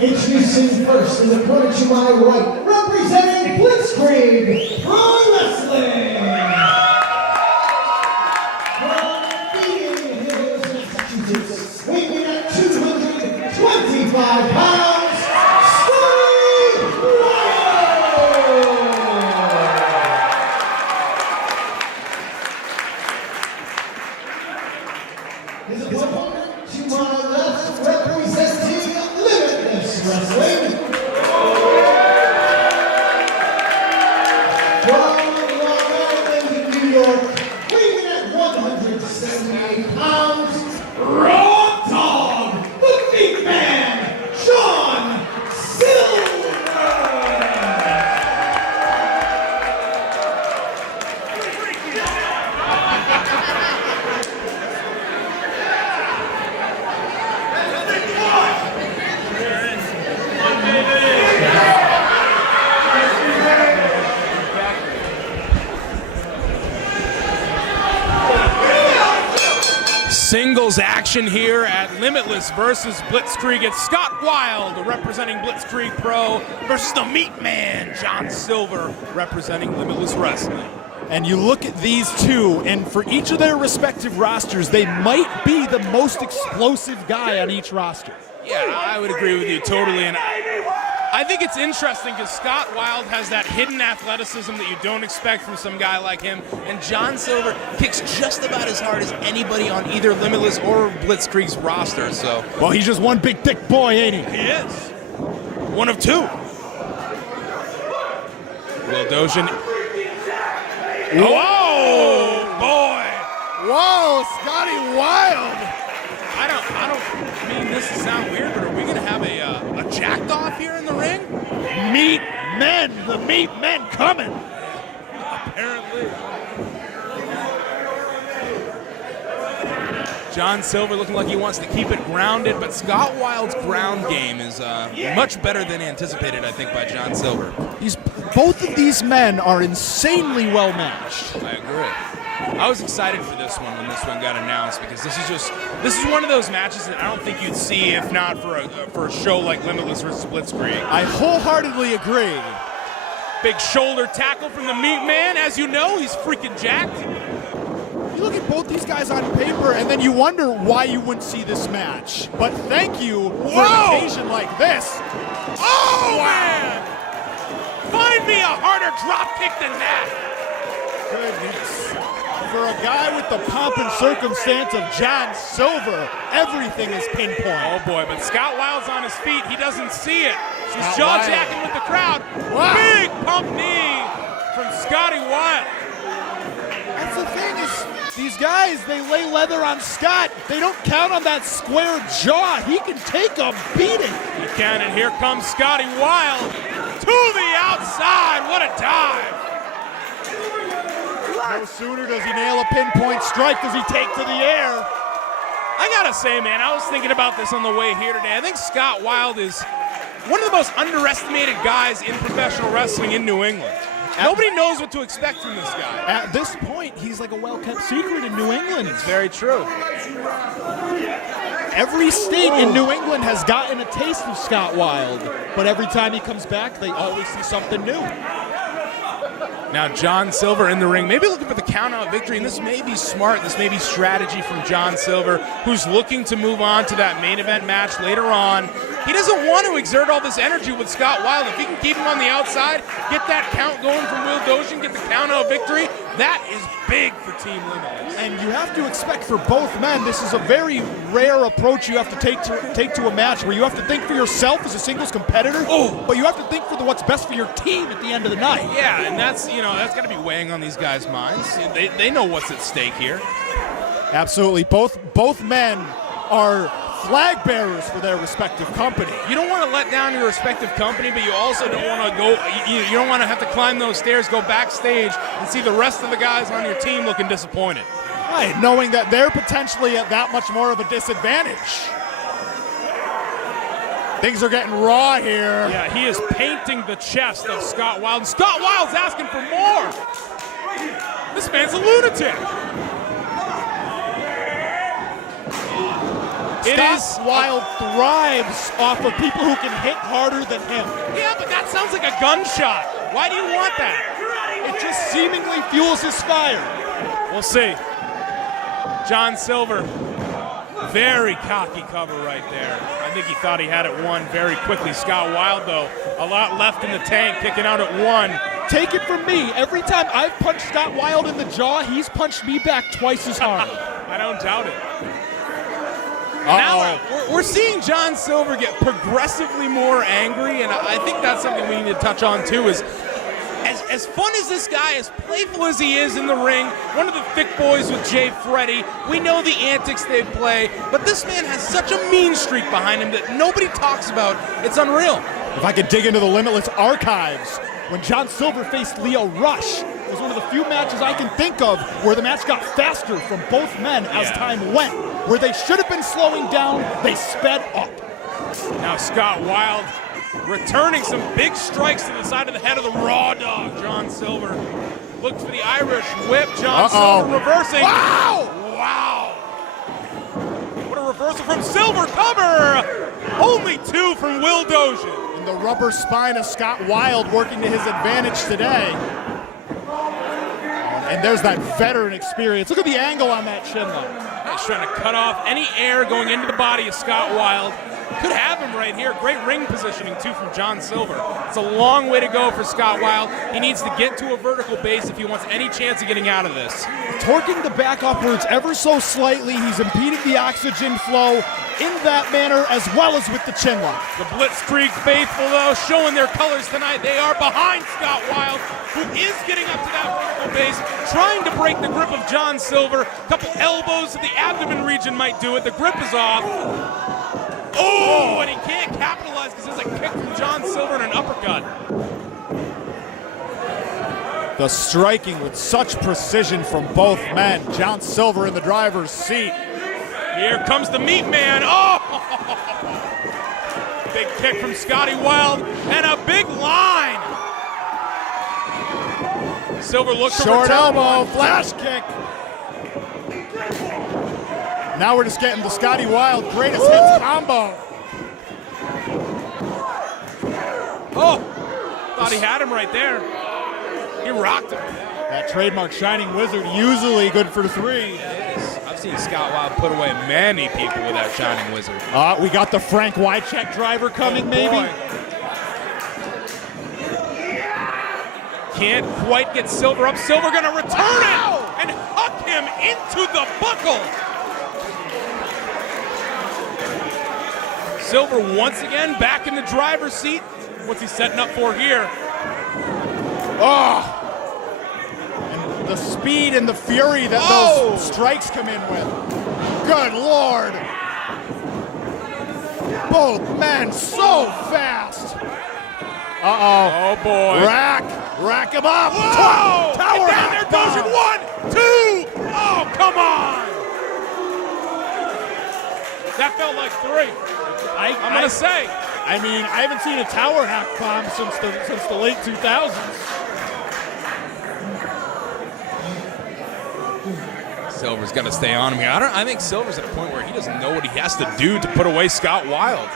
Introducing first in the corner to my right, representing Blitzkrieg Pro Wrestling. From Beacon Hills, Massachusetts, weighing at 225 pounds, Scotty Wild. His opponent to my left, representing Limitless Wrestling. From Long Island, New York, weighing at 178 pounds, Raw Dog, the Big Man, John Silver. Singles action here at Limitless versus Blitzkrieg. It's Scott Wild representing Blitzkrieg Pro versus the Meat Man, John Silver, representing Limitless Wrestling. And you look at these two, and for each of their respective rosters, they might be the most explosive guy on each roster. Yeah, I would agree with you totally. And I think it's interesting because Scott Wild has that hidden athleticism that you don't expect from some guy like him. And John Silver kicks just about as hard as anybody on either Limitless or Blitzkrieg's roster. So, well, he's just one big thick boy, ain't he? He is. One of two. Will Doshin. Whoa, boy. Whoa, Scotty Wild. I mean this to sound weird, but are we gonna have a jacked off here in the ring? Meat men, the meat men coming. Apparently. John Silver looking like he wants to keep it grounded, but Scott Wild's ground game is much better than anticipated, I think, by John Silver. Both of these men are insanely well matched. I agree. I was excited for this one when this one got announced because this is one of those matches that I don't think you'd see if not for a show like Limitless versus Blitzkrieg. I wholeheartedly agree. Big shoulder tackle from the Meat Man. As you know, he's freaking jacked. You look at both these guys on paper, and then you wonder why you wouldn't see this match. But thank you for an occasion like this. Oh, man! Find me a harder drop kick than that. Goodness. For a guy with the pomp and circumstance of John Silver, everything is pinpoint. Oh boy, but Scott Wild's on his feet. He doesn't see it. He's jaw-jacking with the crowd. Wow. Big pump knee from Scotty Wild. That's the thing is, these guys, they lay leather on Scott. They don't count on that square jaw. He can take a beating. He can, and here comes Scotty Wild to the outside. What a dive. No sooner does he nail a pinpoint strike does he take to the air. I gotta say, man, I was thinking about this on the way here today. I think Scott Wild is one of the most underestimated guys in professional wrestling in New England. Nobody knows what to expect from this guy. At this point, he's like a well-kept secret in New England. It's very true. Every state in New England has gotten a taste of Scott Wild, but every time he comes back, they always see something new. Now John Silver in the ring, maybe looking for the count-out victory, and this may be smart, this may be strategy from John Silver, who's looking to move on to that main event match later on. He doesn't want to exert all this energy with Scott Wild. If he can keep him on the outside, get that count going from Will Doshin, get the count-out victory, that is big for Team Limitless. And you have to expect for both men, this is a very rare approach you have to take to a match where you have to think for yourself as a singles competitor, but you have to think for what's best for your team at the end of the night. Yeah, and that's got to be weighing on these guys' minds. They know what's at stake here. Absolutely. Both men are flag bearers for their respective company. You don't want to let down your respective company, but you also don't want to go. You don't want to have to climb those stairs, go backstage, and see the rest of the guys on your team looking disappointed. Right, knowing that they're potentially at that much more of a disadvantage. Things are getting raw here. Yeah, he is painting the chest of Scott Wild. And Scott Wild's asking for more. This man's a lunatic. Scott Wilde thrives off of people who can hit harder than him. Yeah, but that sounds like a gunshot. Why do you want that? It just seemingly fuels his fire. We'll see. John Silver, very cocky cover right there. I think he thought he had it won very quickly. Scott Wilde, though, a lot left in the tank, kicking out at 1. Take it from me. Every time I've punched Scott Wilde in the jaw, he's punched me back twice as hard. I don't doubt it. Now we're seeing John Silver get progressively more angry, and I think that's something we need to touch on too. Is as fun as this guy, as playful as he is in the ring, one of the thick boys with Jay Freddy, we know the antics they play, but this man has such a mean streak behind him that nobody talks about. It's unreal. If I could dig into the Limitless archives, when John Silver faced Leo Rush, it was one of the few matches I can think of where the match got faster from both men as time went. Where they should have been slowing down, they sped up. Now Scott Wilde returning some big strikes to the side of the head of the Raw Dog, John Silver. Looks for the Irish whip, John Silver reversing. Wow! Wow! What a reversal from Silver, cover! Only 2 from Will Dozier. And the rubber spine of Scott Wilde working to his advantage today. And there's that veteran experience. Look at the angle on that chin line. He's trying to cut off any air going into the body of Scott Wilde. Could have him right here. Great ring positioning, too, from John Silver. It's a long way to go for Scott Wilde. He needs to get to a vertical base if he wants any chance of getting out of this. Torquing the back upwards ever so slightly. He's impeding the oxygen flow in that manner as well as with the chin lock. The Blitzkrieg faithful, though, showing their colors tonight. They are behind Scott Wilde, who is getting up to that vertical base, trying to break the grip of John Silver. A couple elbows to the abdomen region might do it. The grip is off. Oh, and he can't capitalize because there's a kick from John Silver and an uppercut. The striking with such precision from both men. John Silver in the driver's seat. Here comes the meat man. Oh! Big kick from Scotty Wilde and a big line. Silver looks for short elbow, flash kick. Now we're just getting the Scotty Wilde greatest hits combo. Oh, thought he had him right there. He rocked him. That trademark Shining Wizard, usually good for 3. I've seen Scott Wilde put away many people with that Shining Wizard. We got the Frank Wycheck driver coming, maybe. Can't quite get Silver up. Silver gonna return it and huck him into the buckle. Silver once again back in the driver's seat. What's he setting up for here? Oh! And the speed and the fury that those strikes come in with. Good Lord! Both men so fast. Oh boy! Rack him up. Whoa! Tower and down there goes in 1, 2. Oh, come on! That felt like 3. I'm gonna say. I mean, I haven't seen a tower hack bomb since the late 2000s. Silver's got to stay on him here. I think Silver's at a point where he doesn't know what he has to do to put away Scott Wilde.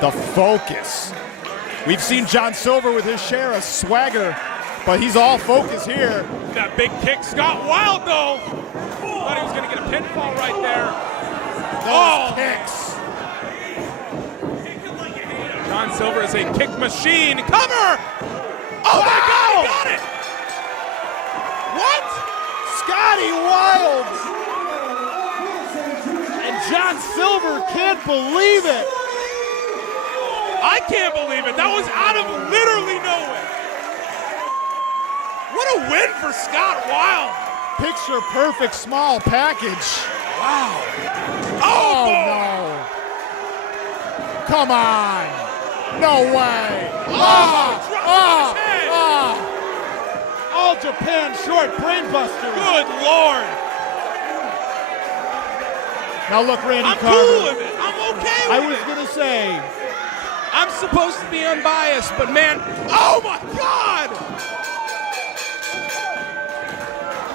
The focus. We've seen John Silver with his share of swagger, but he's all focus here. That big kick, Scott Wilde, though. Thought he was going to get a pinfall right there. Those kicks. John Silver is a kick machine. Cover! Oh my God, he got it! What? Scotty Wilde! And John Silver can't believe it. I can't believe it. That was out of literally nowhere. What a win for Scott Wilde. Picture perfect small package. Wow. Oh no. Come on. No way. All Japan short brainbuster. Good Lord. Now look, Randy I'm Carter. cool with it. I'm okay with it. I was going to say. I'm supposed to be unbiased, but man, oh my God.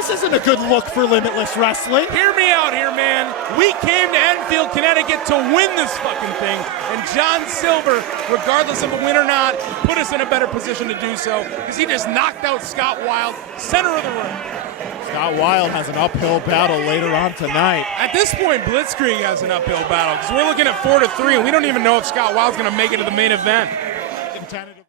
This isn't a good look for Limitless Wrestling. Hear me out here, man. We came to Enfield, Connecticut to win this fucking thing. And John Silver, regardless of a win or not, put us in a better position to do so because he just knocked out Scott Wilde, center of the ring. Scott Wilde has an uphill battle later on tonight. At this point, Blitzkrieg has an uphill battle because we're looking at 4-3, and we don't even know if Scott Wilde's going to make it to the main event. Tentative.